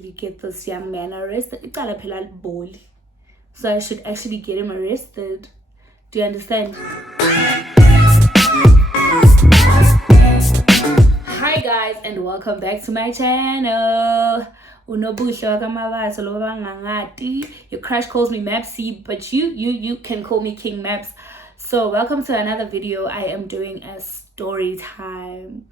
We get this young man arrested. So I should actually get him arrested. Do you understand? Hi guys, and welcome back to my channel. Your crush calls me Mapsy, but you can call me KingMabs. So welcome to another video. I am doing a story time.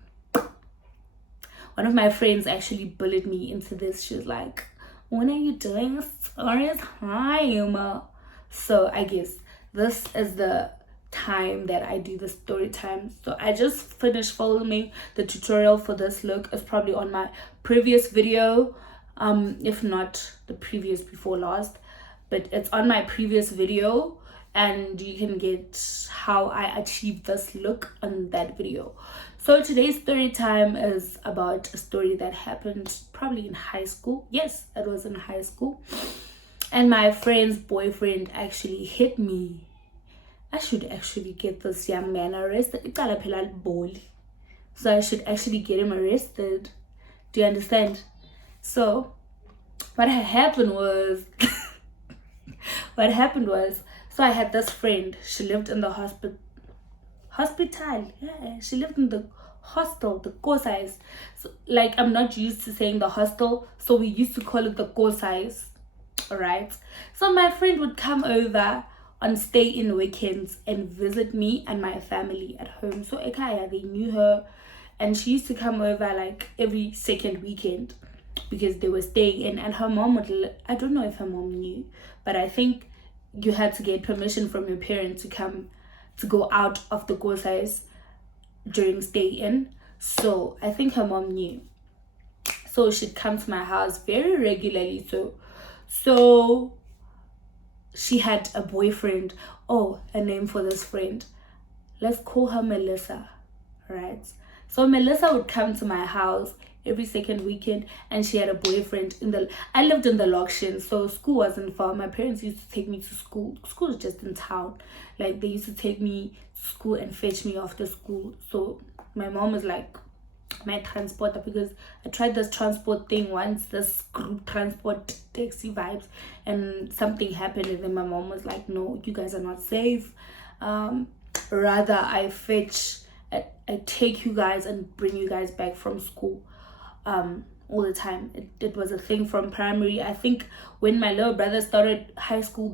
One of my friends actually bullied me into this. She was like, when are you doing a story time? So I guess this is the time that I do the story time. So I just finished filming the tutorial for this look. It's probably on my previous video, if not the previous before last, but it's on my previous video, and you can get how I achieved this look on that video. So today's story time is about a story that happened probably in high school. Yes, it was in high school, and my friend's boyfriend actually hit me. I should actually get this young man arrested. So I should actually get him arrested. Do you understand? So what happened was so I had this friend. She lived in the hospital. Yeah, she lived in the hostel, the co-size. So like, I'm not used to saying the hostel, so we used to call it the co-size. All right. So my friend would come over on stay-in weekends and visit me and my family at home. So Ekaya, they knew her, and she used to come over like every second weekend because they were staying in. And her mom would, I don't know if her mom knew, but I think you had to get permission from your parents to go out of the course size during stay-in. So I think her mom knew. So she'd come to my house very regularly. So she had a boyfriend. Oh, a name for this friend. Let's call her Melissa, right? So Melissa would come to my house every second weekend, and she had a boyfriend I lived in the Lokshin, so school wasn't far. My parents used to take me to school. School is just in town. Like, they used to take me to school and fetch me after school. So my mom was like my transporter, because I tried this transport thing once, this group transport taxi vibes, and something happened, and then my mom was like, no, you guys are not safe. Rather I take you guys and bring you guys back from school all the time. It was a thing from primary. I think when my little brother started high school,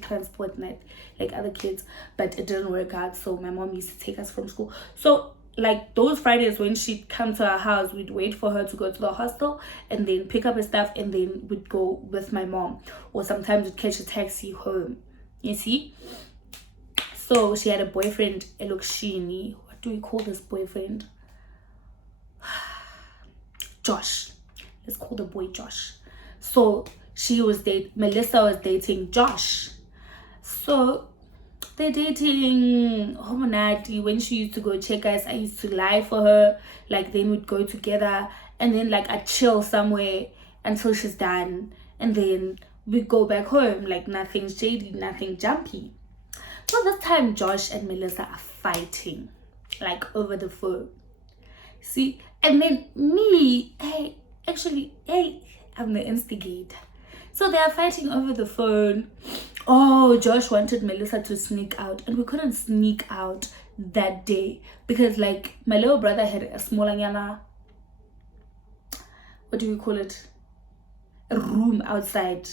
transport net like other kids, but it didn't work out. So my mom used to take us from school. So like those Fridays when she'd come to our house, we'd wait for her to go to the hostel and then pick up her stuff, and then we'd go with my mom, or sometimes we'd catch a taxi home. You see? So she had a boyfriend, Elokshini. What do we call this boyfriend? Josh. Let's call the boy Josh. So Melissa was dating Josh. So they're dating Homonati. When she used to go check us, I used to lie for her. Like, then we'd go together, and then like I'd chill somewhere until she's done, and then we go back home. Like, nothing shady, nothing jumpy. So this time Josh and Melissa are fighting, like, over the phone. See, and then me, I'm the instigator. So they are fighting over the phone. Oh, Josh wanted Melissa to sneak out, and we couldn't sneak out that day because, like, my little brother had a small anyana, what do we call it? A room outside.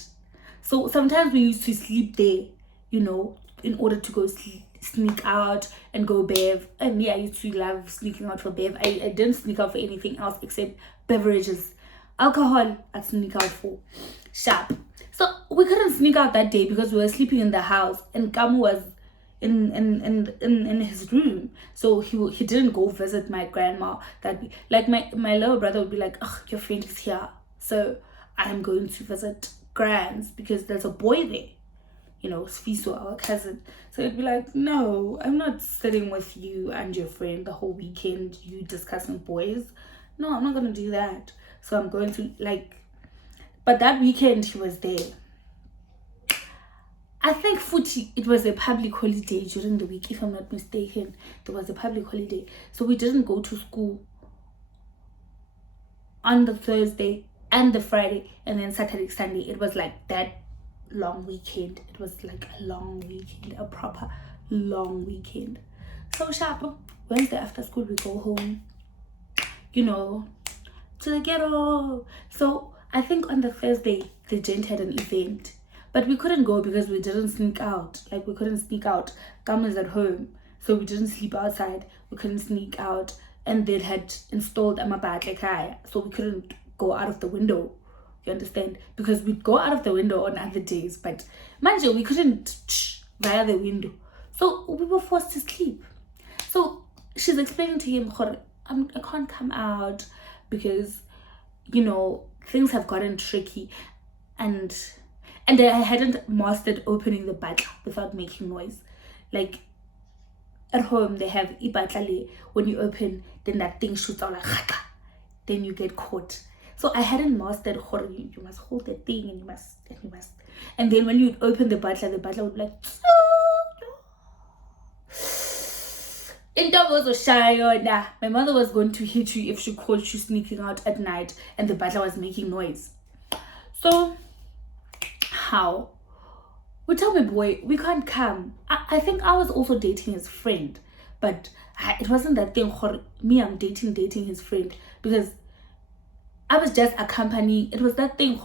So sometimes we used to sleep there, in order to go sneak out and go bev. And me, I used to love sneaking out for bev. I didn't sneak out for anything else except beverages. Alcohol, I'd sneak out for. Sharp. So we couldn't sneak out that day because we were sleeping in the house, and Kamu was in his room. So he didn't go visit my grandma that week. Like, my little brother would be like, oh, your friend is here, so I'm going to visit Grand's because there's a boy there. Sfiso, our cousin. So it'd be like, no, I'm not sitting with you and your friend the whole weekend, you discussing boys. No, I'm not going to do that. So I'm going to, like, but that weekend he was there. I think it was a public holiday during the week, if I'm not mistaken. There was a public holiday. So we didn't go to school on the Thursday and the Friday, and then Saturday, Sunday. It was like that long weekend. It was like a long weekend, a proper long weekend. So sharp. Wednesday after school we go home, you know, to the ghetto. So I think on the Thursday the gent had an event, but we couldn't go because we didn't sneak out. Like we couldn't sneak out. Gum was at home, so we didn't sleep outside. We couldn't sneak out, and they had installed a mabatlekaya, so we couldn't go out of the window. You understand? Because we'd go out of the window on other days, but mind you, we couldn't via the window, so we were forced to sleep. So she's explaining to him, I can't come out because, you know, things have gotten tricky, and I hadn't mastered opening the batla without making noise. Like at home they have ibatlale, when you open, then that thing shoots out like then you get caught. So I hadn't mastered you must hold the thing and you must, and then when you open the batla would be like my mother was going to hit you if she caught you sneaking out at night and the butler was making noise. So how? We tell me, boy, we can't come. I think I was also dating his friend, but it wasn't that thing me, I'm dating his friend, because I was just accompanying. It was that thing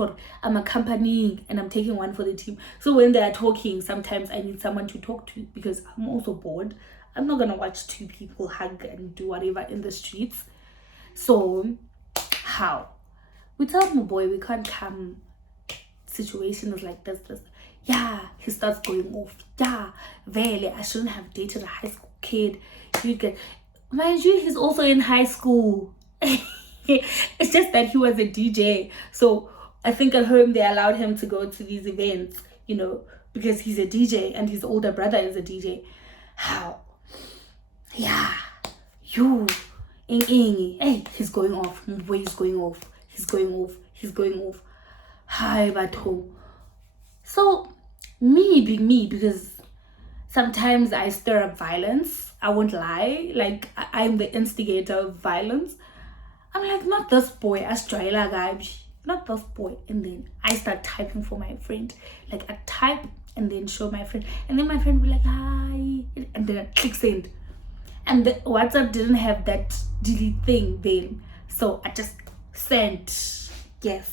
I'm accompanying and I'm taking one for the team. So when they are talking, sometimes I need someone to talk to because I'm also bored. I'm not gonna watch two people hug and do whatever in the streets. So how? We tell my boy we can't come. Situation is like this. Yeah, he starts going off. Yeah, really, I shouldn't have dated a high school kid. Mind you, he's also in high school. It's just that he was a DJ. So I think at home they allowed him to go to these events, you know, because he's a DJ and his older brother is a DJ. How? Yeah, hey, he's going off. He's going off. Hi, bato. So me being me, because sometimes I stir up violence. I won't lie. Like I'm the instigator of violence. I'm like, not this boy, Australia guy, not this boy. And then I start typing for my friend. Like I type and then show my friend, and then my friend will be like, hi, and then I click send. And the WhatsApp didn't have that delete thing then, so I just sent. Yes,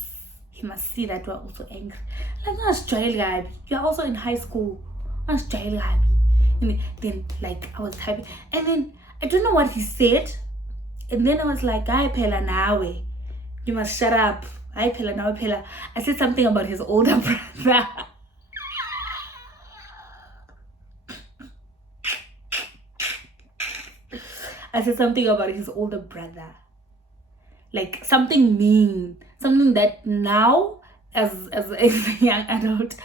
he must see that we're also angry. Like, no, Australia, you're also in high school. Australia. And then like I was typing, and then I don't know what he said, and then I was like, "Ay phela nawe, you must shut up." Ay phela nawe phela. I said something about his older brother. I said something about his older brother, like something mean, something that now as a young adult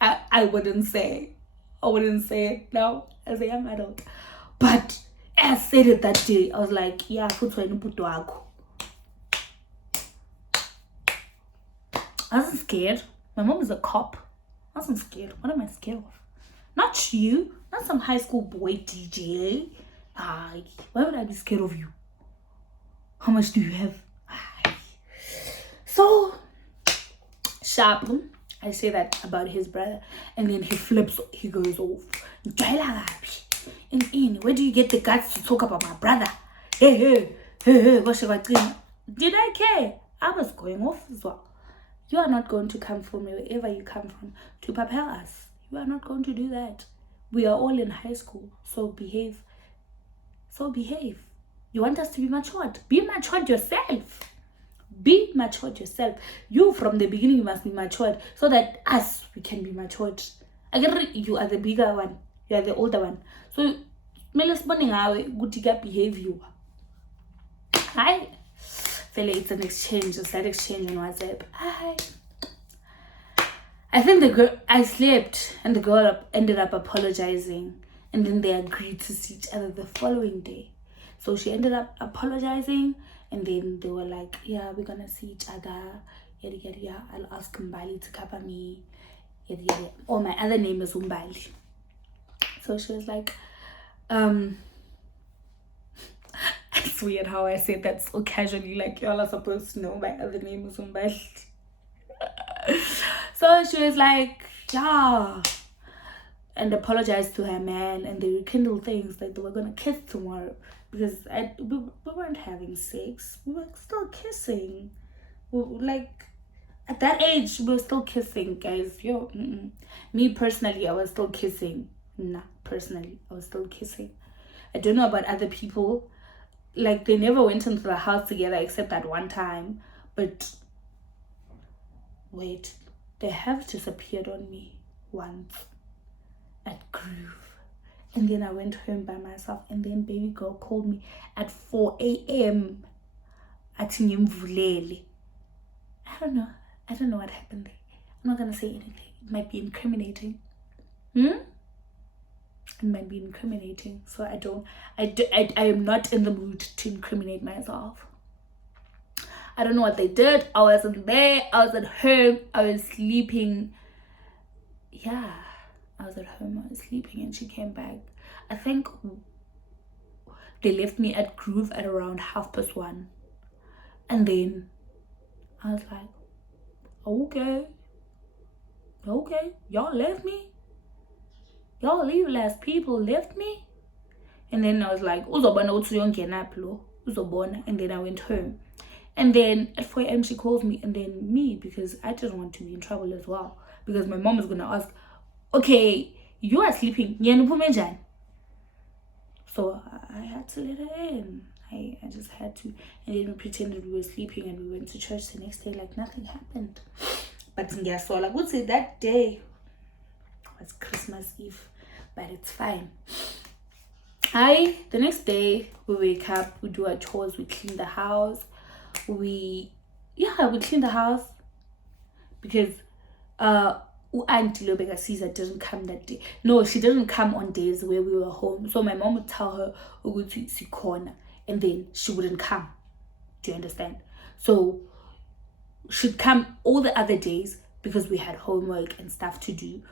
I wouldn't say. I wouldn't say it now as a young adult, but I said it that day. I was like, yeah, I wasn't scared. My mom is a cop. I wasn't scared. What am I scared of? Not you, not some high school boy DJ. Why would I be scared of you? How much do you have? So sharp. I say that about his brother, and then he flips. He goes off. And where do you get the guts to talk about my brother? Hey. Did I care? I was going off as well. You are not going to come for me wherever you come from to propel us. You are not going to do that. We are all in high school, so behave. You want us to be matured? Be matured yourself. Be matured yourself. You from the beginning you must be matured so that us we can be matured. Again, you are the bigger one. You are the older one. So, good behavior. Hi. It's an exchange, a side exchange on WhatsApp. Hi. I think I slept and the girl ended up apologizing, and then they agreed to see each other the following day. So she ended up apologizing, and then they were like, yeah, we're gonna see each other. Yada yada yada. I'll ask Mbali to cover me. Yada yada. Oh, my other name is Umbali. So she was like, It's weird how I said that so casually, like y'all are supposed to know my other name is Umbal. So she was like, yeah, and apologized to her man, and they rekindled things, like they were gonna kiss tomorrow, because we weren't having sex, we were still kissing. Like at that age we were still kissing, guys. Me personally, I was still kissing. Personally, I was still kissing. I don't know about other people, like they never went into the house together except that one time. But wait, they have disappeared on me once at Groove, and then I went home by myself, and then baby girl called me at 4 a.m. at Nyimvulele. I don't know what happened there. I'm not gonna say anything, it might be incriminating. It might be incriminating, so I am not in the mood to incriminate myself. I don't know what they did. I wasn't there. I was at home. I was sleeping. Yeah, I was at home. I was sleeping, and she came back. I think they left me at Groove at around 1:30, and then I was like, okay, y'all left me. Y'all leave people left me. And then I was like, uzobona uthi uyongena lo, uzobona. And then I went home. And then at 4 a.m. she calls me, and then me, because I didn't want to be in trouble as well, because my mom was gonna ask, okay, you are sleeping, so I had to let her in. I just had to. And then we pretended we were sleeping, and we went to church the next day like nothing happened. But I would say that day was Christmas Eve, but it's fine. The next day we wake up, we do our chores, we clean the house. We clean the house because Auntie Lobega Caesar didn't come that day. No, she didn't come on days where we were home. So my mom would tell her Uguti Sikona, and then she wouldn't come. Do you understand? So she'd come all the other days because we had homework and stuff to do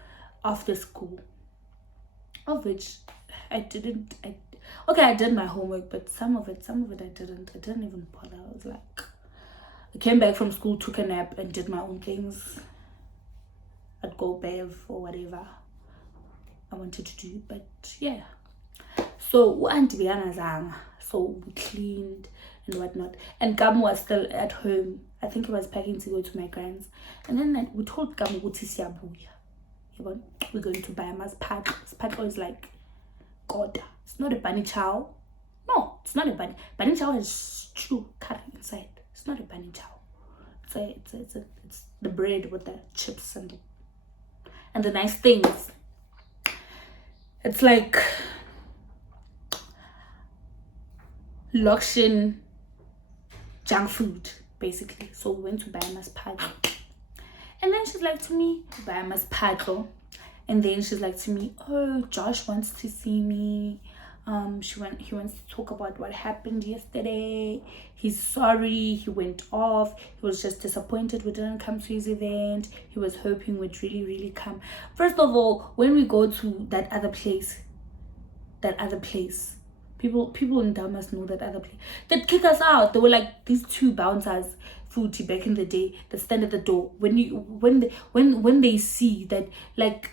after school. Of which I didn't. I did my homework, but some of it I didn't. I didn't even bother. I was like, I came back from school, took a nap, and did my own things. I'd go bathe or whatever I wanted to do, but yeah. So we cleaned and whatnot, and Gamu was still at home. I think he was packing to go to my grand's, and then we told Gamu we're going to buy a patlo. Patlo is like God. It's not a bunny chow. No, it's not a bunny. Bunny chow has true curry inside. It's not a bunny chow. It's the bread with the chips and the nice things. It's like Lokshin junk food, basically. So we went to buy a patlo. And then she's like to me, buy a patlo. And then she's like to me, oh, Josh wants to see me. He wants to talk about what happened yesterday. He's sorry, he went off. He was just disappointed we didn't come to his event. He was hoping we'd really come. First of all, when we go to that other place, people in Damas know that other place. They'd kick us out. They were like these two bouncers, Fruity, back in the day, that stand at the door. When they see that, like,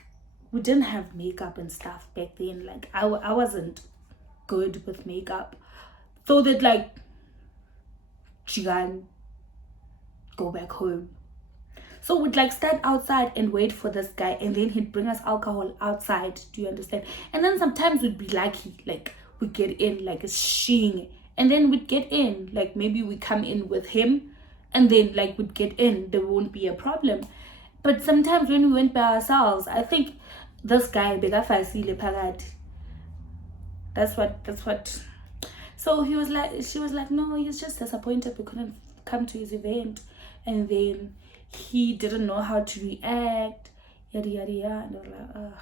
we didn't have makeup and stuff back then. Like I wasn't good with makeup, so that like Chigan go back home. So we'd like stand outside and wait for this guy, and then he'd bring us alcohol outside. Do you understand? And then sometimes we'd be lucky, like we get in like a shing, and then we'd get in, like maybe we come in with him, and then like we'd get in, there won't be a problem. But sometimes when we went by ourselves, I think this guy Begafasile Pagati. That's what. So she was like, no, he's just disappointed we couldn't come to his event, and then he didn't know how to react, yada yada yada. And I was like, ugh.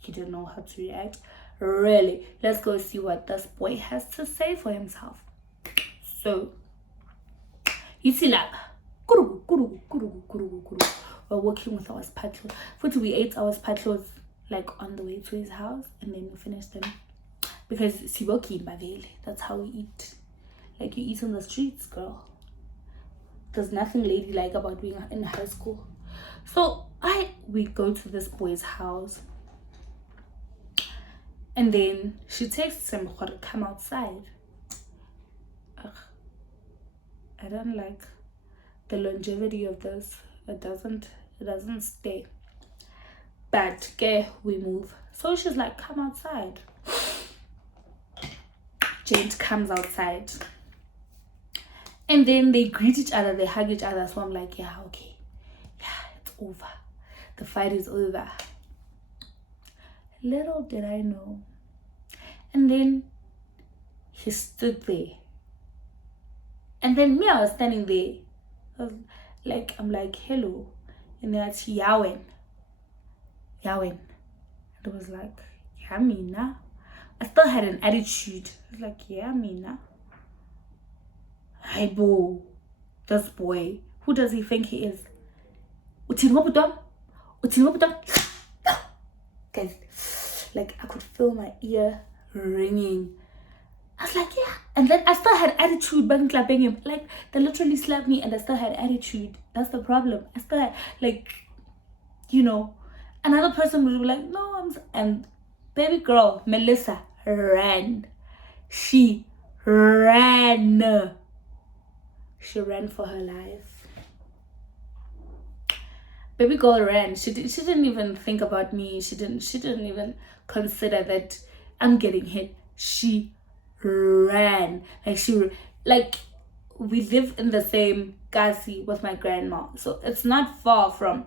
He didn't know how to react. Really? Let's go see what this boy has to say for himself. So you see like we're working with our patlos. We ate our patlos like on the way to his house, and then we finished them because siboki maveli. That's how we eat. Like you eat on the streets, girl. There's nothing ladylike about being in high school. So we go to this boy's house, and then she texts him to come outside. Ugh, I don't like the longevity of this. It doesn't stay. But okay, we move. So she's like, come outside. Jade comes outside. And then they greet each other, they hug each other. So I'm like, yeah, okay. Yeah, it's over. The fight is over. Little did I know. And then he stood there. And then me, I was standing there. I'm like, hello. And then it's Yawen. And it was like, yeah, Mina. I still had an attitude. I was like, yeah, Mina. Hey, boo. This boy. Who does he think he is? Guys, like I could feel my ear ringing. I was like, yeah. And then I still had attitude back clapping him. Like, they literally slapped me and I still had attitude. That's the problem. I still had, like, another person would be like, no, and baby girl, Melissa, ran. She ran. She ran for her life. Baby girl ran. She didn't even think about me. She didn't even consider that I'm getting hit. She ran. Like we live in the same kasi with my grandma. So it's not far from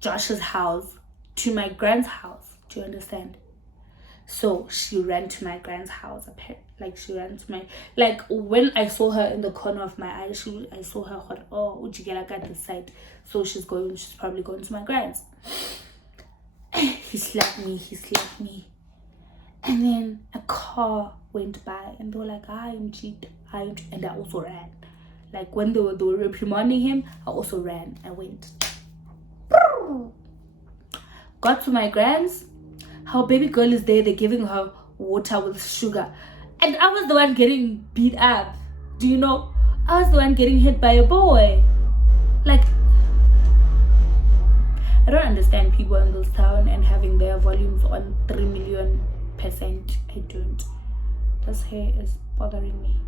Josh's house to my grand's house. Do you understand? So she ran to my grand's house. Like she ran to my, like when I saw her in the corner of my eye, I saw her, Ujigela got this side. So she's probably going to my grand's. He slapped me. And then a car went by and they were like, I'm cheat. And I also ran. Like when they were reprimanding him, I also ran. I went. Got to my grand's. Her baby girl is there. They're giving her water with sugar. And I was the one getting beat up. Do you know? I was the one getting hit by a boy. Like, I don't understand people in this town and having their volumes on 3,000,000%. I don't. This hair is bothering me.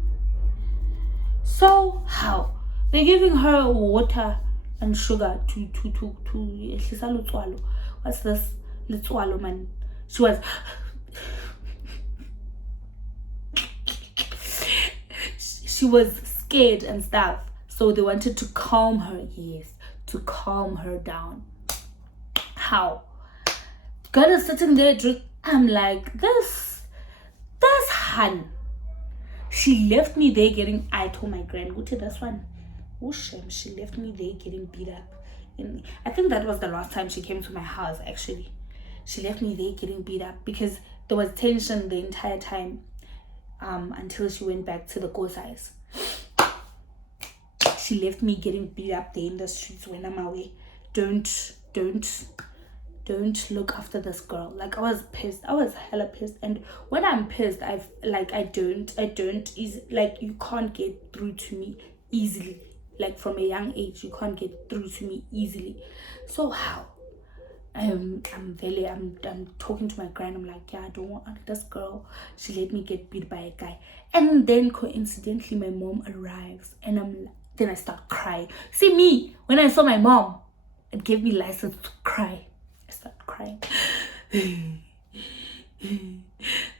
So, how? They're giving her water and sugar to what's this? Litswalo, man. She was scared and stuff. So they wanted to calm her, to calm her down. How? Girl is sitting there drink. I'm like, this hun. She left me there getting, I told my grand, go to this one. Oh shame, she left me there getting beat up. I think that was the last time she came to my house, actually. She left me there getting beat up because there was tension the entire time until she went back to the go-size. She left me getting beat up there in the streets when I'm away. Don't look after this girl. Like, I was pissed. I was hella pissed. And when I'm pissed, you can't get through to me easily. Like, from a young age, you can't get through to me easily. So how? I'm talking to my grand. I'm like, yeah, I don't want this girl. She let me get beat by a guy. And then coincidentally, my mom arrives, and then I start crying. See, me, when I saw my mom, it gave me license to cry. I start crying.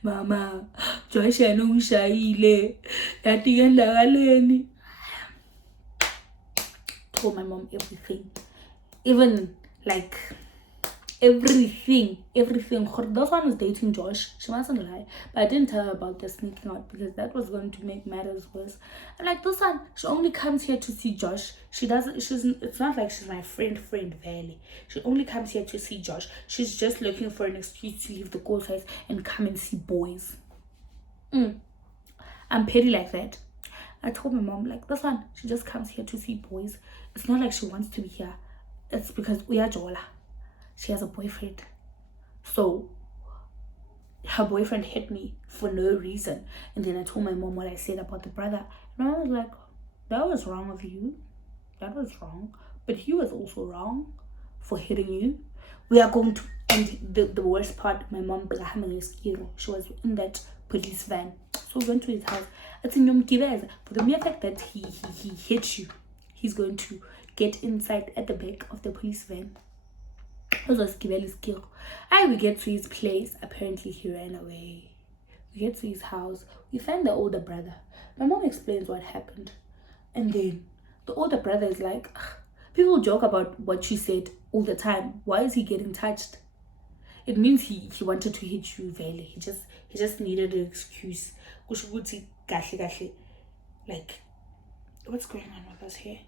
Mama, Josh, I know told my mom everything, even like everything. This one was dating Josh. She mustn't lie, but I didn't tell her about the sneaking out because that was going to make matters worse. And like, this one, she only comes here to see Josh. It's not like she's my friend Valley. She only comes here to see Josh. She's just looking for an excuse to leave the girl house and come and see boys. I'm petty like that. I told my mom, like, this one, she just comes here to see boys. It's not like she wants to be here. It's because we are Jola. She has a boyfriend. So her boyfriend hit me for no reason. And then I told my mom what I said about the brother. And I was like, that was wrong of you. That was wrong. But he was also wrong for hitting you. We are going to, and the worst part, my mom, she was in that police van. So we went to his house. It's in for the mere fact that he hit you, he's going to get inside at the back of the police van. We get to his place. Apparently he ran away. We get to his house. We find the older brother. My mom explains what happened. And then the older brother is like, people joke about what you said all the time. Why is he getting touched? It means he wanted to hit you, Vele. He just needed an excuse. Like, what's going on with us here?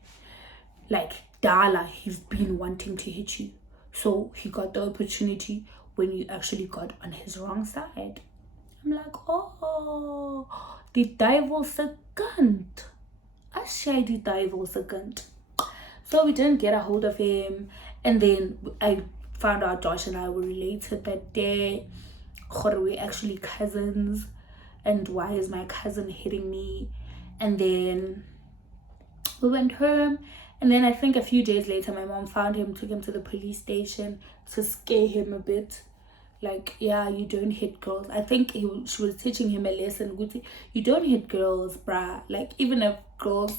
Like, Dala, he's been wanting to hit you. So he got the opportunity when you actually got on his wrong side. I'm like, oh, the devil second. I share the devil second. So we didn't get a hold of him. And then I found out Josh and I were related that day. We're actually cousins. And why is my cousin hitting me? And then we went home. And then I think a few days later, my mom found him, took him to the police station to scare him a bit. Like, yeah, you don't hit girls. I think she was teaching him a lesson. You don't hit girls, bruh. Like, even if girls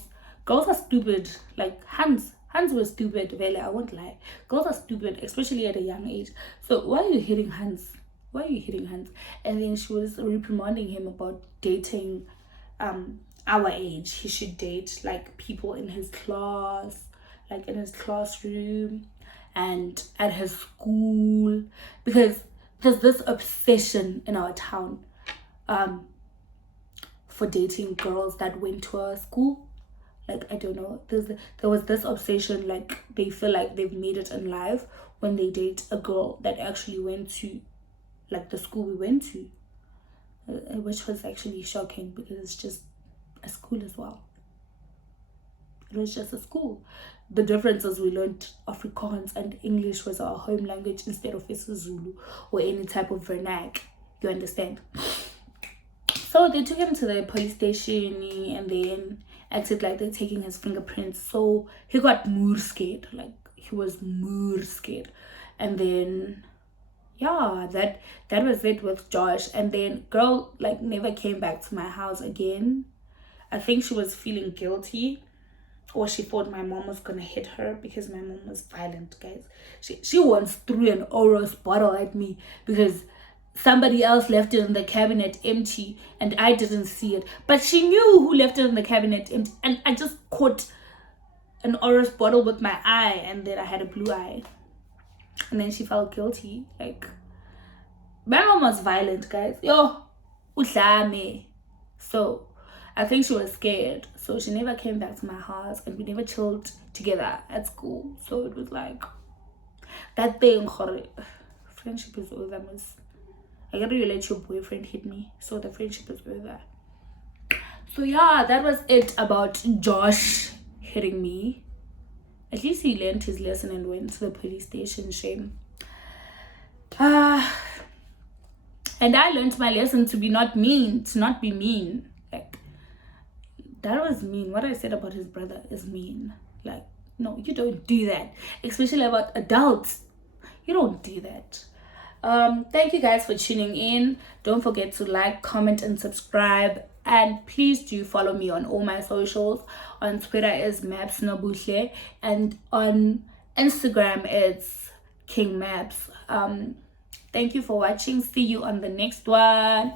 are stupid. Like, Hans was stupid, Vele, I won't lie. Girls are stupid, especially at a young age. So why are you hitting Hans? Why are you hitting Hans? And then she was reprimanding him about dating our age. He should date like people in his class, like in his classroom and at his school, because there's this obsession in our town for dating girls that went to our school. Like, I don't know, there was this obsession, like they feel like they've made it in life when they date a girl that actually went to like the school we went to, which was actually shocking because it's just a school as well. It was just a school. The difference is we learned Afrikaans and English was our home language instead of isiZulu or any type of vernac. You understand? So they took him to the police station and then acted like they're taking his fingerprints. So he got more scared. Like, he was more scared. And then yeah, that was it with Josh. And then girl like never came back to my house again. I think she was feeling guilty, or she thought my mom was gonna hit her because my mom was violent, guys. She once threw an Oros bottle at me because somebody else left it in the cabinet empty and I didn't see it. But she knew who left it in the cabinet empty, and I just caught an Oros bottle with my eye, and then I had a blue eye. And then she felt guilty. Like, my mom was violent, guys. Yo, uhlame. So I think she was scared. So she never came back to my house and we never chilled together at school. So it was like, that thing, friendship is over, miss. I gotta let your boyfriend hit me. So the friendship is over. So yeah, that was it about Josh hitting me. At least he learned his lesson and went to the police station. Shame. And I learned my lesson to not be mean. Like, that was mean. What I said about his brother is mean. Like, no, you don't do that. Especially about adults. You don't do that. Thank you guys for tuning in. Don't forget to like, comment, and subscribe. And please do follow me on all my socials. On Twitter is Mabs Nobuhle, and on Instagram it's KingMabs. Thank you for watching. See you on the next one.